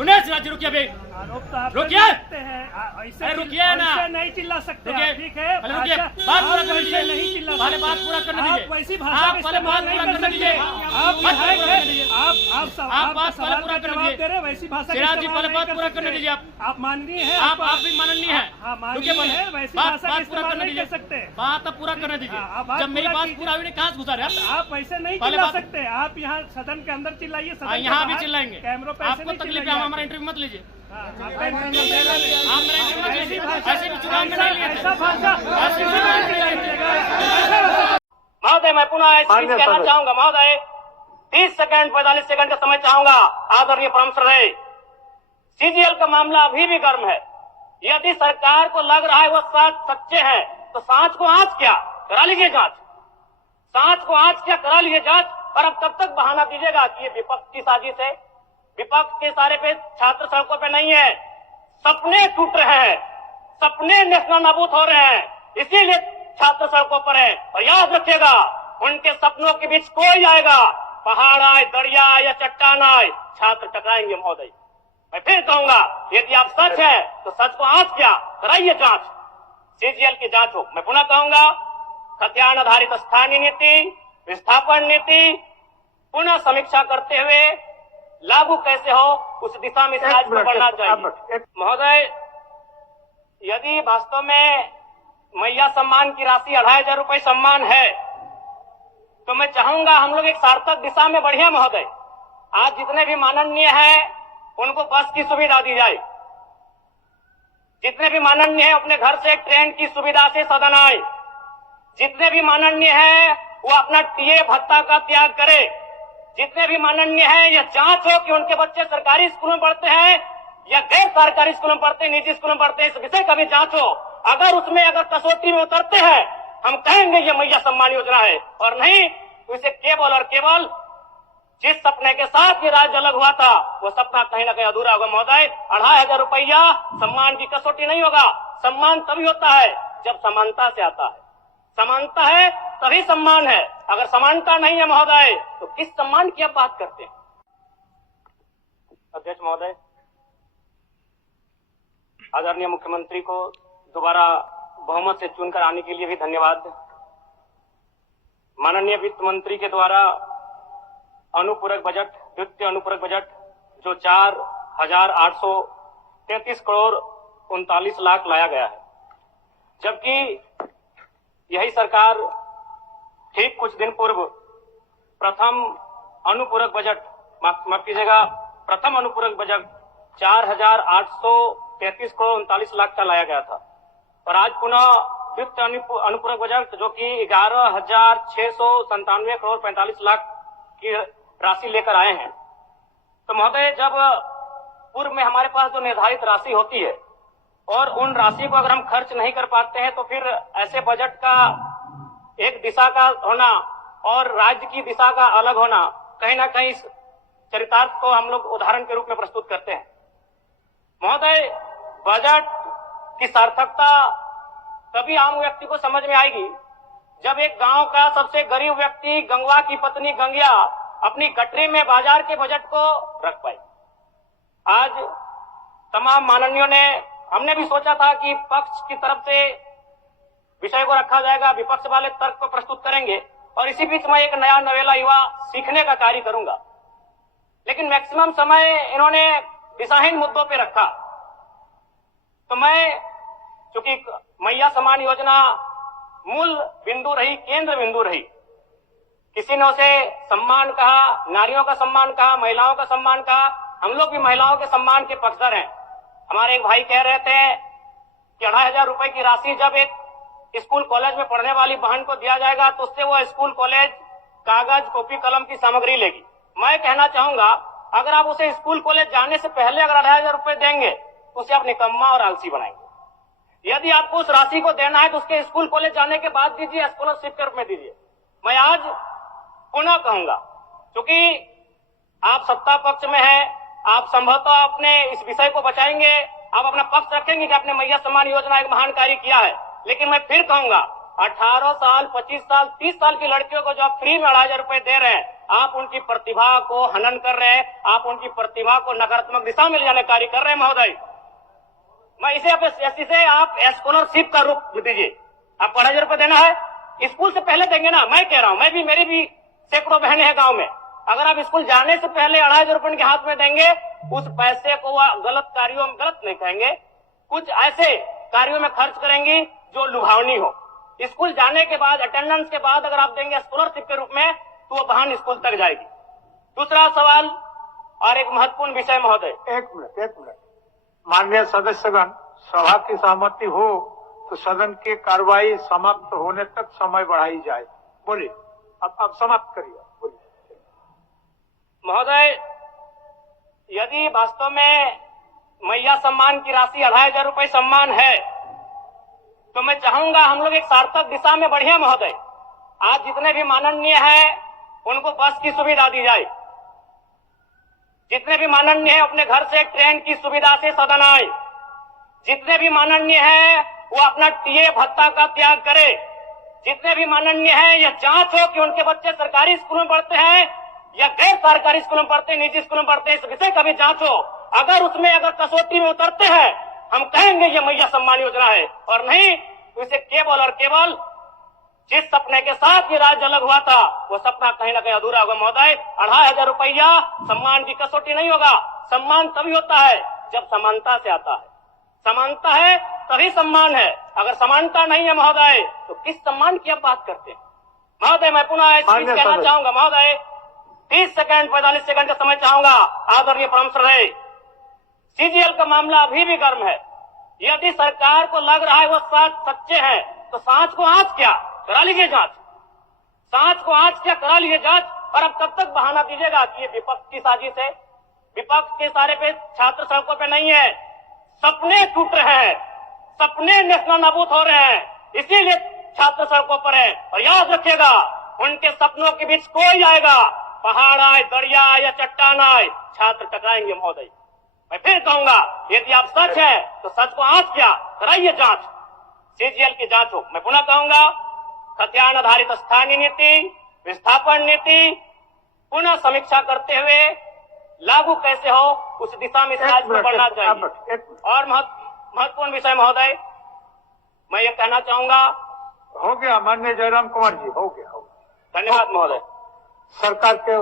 सुने शिवराज जी, रुकिए अभी, आरोप तो आप रुकिए। सकते हैं, ऐसे रुकिए ना, ऐसे नहीं चिल्ला सकते रुकिए, आप, ठीक है? पहले रुकिए, अच्छा, बात पूरा आप करने वैसे दीजिए, नहीं चिल्ला पहले सकते। बात पूरा करने आप दीजिए, वैसी भाषा आप का पहले इस्तेमाल बात नहीं पूरा कर करने दीजिए, सकते। आप बात विधायक पूरा करने दीजिए, हैं, आप आप बात सवाल पूरा का करने जवाब दीजिए, दे रहे हैं, वैसी भाषा का शिवराज जी, इस्तेमाल पहले नहीं बात कर पूरा सकते। करने दीजिए, आप माननीय हैं, आप भी माननीय हैं, हाँ, रुकिए माननीय पहले, है, वैसी बात भाषा का पूरा इस्तेमाल करने नहीं दीजिए, कर सकते। बात अब पूरा करने दीजिए। हाँ, बात जब मेरी पूरा बात कीजिए। पूरा हुई नहीं, कहाँ से घुसा रहे आप? आप ऐसे नहीं पहले चिल्ला बात- सकते। आप यहाँ सदन के अंदर चिल्लाइए, सदन के यहाँ भी बाहर चिल्लाएंगे, कैमरों पे ऐसे आपको नहीं तकलीफ है, चिल्लाइए। हमारा इंटरव्यू मत लीजिए, हाँ, आपका इंटरव्यू ले रहे हैं। आप मेरा इंटरव्यू मत लीजिए, ऐसे भी चुनाव में नहीं लिए थे। ऐसा भाषा ऐसे भी चुनाव में नहीं लिए थे। महोदय, मैं पुनः इस चीज कहना चाहूंगा। महोदय, 30 सेकंड 45 सेकंड का समय चाहूंगा। आदरणीय परम श्रद्धेय, सीजीएल का मामला अभी भी गर्म है। यदि सरकार को लग रहा है वो सच्चे हैं, तो सांच को आंच क्या करा लीजिए जांच, सांच को आंच क्या करा लीजिए जांच। और अब तब तक बहाना दीजिएगा कि ये विपक्ष की साजिश है। विपक्ष के सारे पे छात्र सड़कों पे नहीं है, सपने टूट रहे हैं, सपने नेशनल नाबूद हो रहे हैं, इसीलिए छात्र सड़कों पर है। और याद रखिएगा, उनके सपनों के बीच कोई आएगा, पहाड़ आए, दरिया आए या चट्टान आए, छात्र टकराएंगे। महोदय, मैं फिर कहूंगा, यदि आप सच है तो सच को आंच क्या कराइए जांच, सीजीएल की जांच हो। मैं पुनः कहूंगा, खतियान आधारित स्थानीय नीति, विस्थापन नीति पुनः समीक्षा करते हुए लागू कैसे हो, उस दिशा में राज्य को बढ़ना चाहिए। महोदय, यदि वास्तव में मैया सम्मान की राशि 2500 रुपए सम्मान है, तो मैं चाहूंगा हम लोग एक सार्थक दिशा में बढ़िया। महोदय, आज जितने भी माननीय हैं उनको बस की सुविधा दी जाए, जितने भी माननीय हैं अपने घर से ट्रेन की सुविधा से सदन आए, जितने भी माननीय हैं वो अपना टीए भत्ता का त्याग करे, जितने भी माननीय हैं यह जांच हो कि उनके बच्चे सरकारी स्कूलों में पढ़ते हैं या गैर सरकारी स्कूलों में पढ़ते हैं, निजी स्कूलों में पढ़ते हैं, इस विषय का भी जांच हो। अगर उसमें अगर कसौटी में उतरते हैं, हम कहेंगे ये मैया सम्मान योजना है, और नहीं तो इसे केवल और केवल जिस सपने के साथ ये राज्य अलग हुआ था वो सपना कहीं ना कहीं अधूरा होगा। महोदय, 2500 रुपया सम्मान की कसौटी नहीं होगा। सम्मान तभी होता है जब समानता से आता है, समानता है तभी सम्मान है। अगर समानता नहीं है महोदय, तो किस सम्मान की आप बात करते हैं? अध्यक्ष महोदय, आदरणीय मुख्यमंत्री को दोबारा बहुमत से चुनकर आने के लिए भी धन्यवाद। माननीय वित्त मंत्री के द्वारा अनुपूरक बजट, द्वितीय अनुपूरक बजट जो 4,833 करोड़ 39 लाख लाया गया है, जबकि यही सरकार ठीक कुछ दिन पूर्व प्रथम अनुपूरक बजट, माफ कीजिएगा, प्रथम अनुपूरक बजट 4,833 करोड़ 39 लाख का लाया गया था। और आज पुनः द्वितीय अनुपूरक बजट जो कि 11,697 करोड़ 45 लाख की राशि लेकर आए हैं। तो महोदय, जब पूर्व में हमारे पास जो निर्धारित राशि होती है और उन राशि को अगर हम खर्च नहीं कर पाते हैं, तो फिर ऐसे बजट का एक दिशा का होना और राज्य की दिशा का अलग होना, कहीं ना कहीं इस चरितार्थ को हम लोग उदाहरण के रूप में प्रस्तुत करते हैं। महोदय, बजट की सार्थकता तभी आम व्यक्ति को समझ में आएगी जब एक गांव का सबसे गरीब व्यक्ति, गंगवा की पत्नी गंगिया, अपनी गठरी में बाजार के बजट को रख पाई। आज तमाम माननीयों ने, हमने भी सोचा था कि पक्ष की तरफ से विषय को रखा जाएगा, विपक्ष वाले तर्क को प्रस्तुत करेंगे, और इसी बीच में एक नया नवेला युवा सीखने का कार्य करूंगा। लेकिन मैक्सिमम समय इन्होंने दिशाहीन मुद्दों पे रखा। तो मैं, चूंकि मैया सम्मान योजना मूल बिंदु रही, केंद्र बिंदु रही, किसी ने उसे सम्मान कहा, नारियों का सम्मान कहा, महिलाओं का सम्मान कहा, हम लोग भी महिलाओं के सम्मान के पक्षधर हैं। हमारे एक भाई कह रहे थे कि 2500 रुपए की राशि जब एक स्कूल कॉलेज में पढ़ने वाली बहन को दिया जाएगा तो उससे वो स्कूल कॉलेज कागज, कॉपी, कलम की सामग्री लेगी। मैं कहना चाहूंगा, अगर आप उसे स्कूल कॉलेज जाने से पहले अगर 2500 रुपए देंगे तो उसे आप निकम्मा और आलसी बनाएंगे। यदि आपको उस राशि को देना है तो उसके स्कूल कॉलेज जाने के बाद दीजिए, स्कॉलरशिप के रूप में दीजिए। मैं आज पुनः कहूंगा, क्योंकि आप सत्ता पक्ष में हैं, आप संभवतः अपने इस विषय को बचाएंगे, आप अपना पक्ष रखेंगे कि आपने मैया सम्मान योजना एक महान कार्य किया है। लेकिन मैं फिर कहूंगा, 18 साल, 25 साल, 30 साल की लड़कियों को जो आप फ्री में 2500 रुपए दे रहे हैं, आप उनकी प्रतिभा को हनन कर रहे हैं, आप उनकी प्रतिभा को नकारात्मक दिशा में ले जाने का कार्य कर रहे हैं महोदय। मैं इसे आप स्कॉलरशिप का रूप दीजिए। आपको 2,500 रुपए देना है, स्कूल से पहले देंगे ना। मैं कह रहा हूं, मेरी भी सैकड़ों बहनें हैं गांव में। अगर आप स्कूल जाने से पहले 2,500 रुपए उनके हाथ में देंगे, उस पैसे को वह गलत कार्यों में, गलत नहीं कहेंगे, कुछ ऐसे कार्यों में खर्च करेंगी जो लुभावनी हो। स्कूल जाने के बाद, अटेंडेंस के बाद अगर आप देंगे स्कॉलरशिप के रूप में, तो वो बहन स्कूल तक जाएगी। दूसरा सवाल और एक महत्वपूर्ण विषय महोदय। एक मिनट माननीय सदस्यगण, सभा की सहमति हो तो सदन की कार्रवाई समाप्त होने तक समय बढ़ाई जाए। बोलिए, अब समाप्त करिए, बोलिए। महोदय, यदि वास्तव में मैया सम्मान की राशि 2,500 रुपए सम्मान है, तो मैं चाहूंगा हम लोग एक सार्थक दिशा में बढ़िया महोदय। आज जितने भी माननीय हैं उनको बस की सुविधा दी जाए। जितने भी माननीय हैं अपने घर से ट्रेन की सुविधा से सदन आए। जितने भी माननीय हैं वो अपना टीए भत्ता का त्याग करे। जितने भी माननीय हैं यह जांच हो कि उनके बच्चे सरकारी स्कूलों में पढ़ते हैं या गैर सरकारी स्कूलों में पढ़ते हैं, निजी स्कूलों में पढ़ते हैं, इस विषय का भी जांच हो। अगर उसमें कसौटी में उतरते हैं, हम कहेंगे ये मैया सम्मान योजना है, और नहीं तो इसे केवल और केवल जिस सपने के साथ ये राज्य अलग हुआ था वो सपना कहीं ना कहीं अधूरा होगा महोदय। 2,500 रुपया सम्मान की कसौटी नहीं होगा। सम्मान तभी होता है जब समानता से आता है। समानता है तभी सम्मान है। अगर समानता नहीं है महोदय, तो किस सम्मान की आप बात करते हैं महोदय? मैं पुनः एक चीज कहना चाहूंगा महोदय, 30 सेकंड 45 सेकंड का समय चाहूंगा। आदरणीय परम श्रद्धेय, सीजीएल का मामला अभी भी गर्म है। यदि सरकार को लग रहा है वो सच्चे हैं, तो सांच को आंच क्या करा लीजिए जांच। सांच को आंच क्या करा लीजिए जांच। और अब कब तक बहाना दीजिएगा कि ये विपक्ष की साजिश है? विपक्ष के सारे पे छात्र सड़कों पे नहीं है, सपने टूट रहे हैं, सपने नेशनल नाबूद हो रहे हैं, इसीलिए छात्र सड़कों पर है। और याद रखिएगा, उनके सपनों के बीच कोई आएगा, पहाड़ आए, दरिया आए या चट्टान आए, छात्र टकराएंगे महोदय। मैं फिर कहूंगा, यदि आप सच है तो सच को आंच क्या कराइए जांच, सीजीएल की जांच हो। मैं पुनः कहूंगा, खतियान आधारित स्थानीय नीति, विस्थापन नीति पुनः समीक्षा करते हुए लागू कैसे हो, उस दिशा में राज्य को बढ़ना चाहिए। और महत्वपूर्ण विषय महोदय, मैं ये कहना चाहूंगा, हो गया माननीय जयराम कुमार जी, हो गया। धन्यवाद महोदय। सरकार के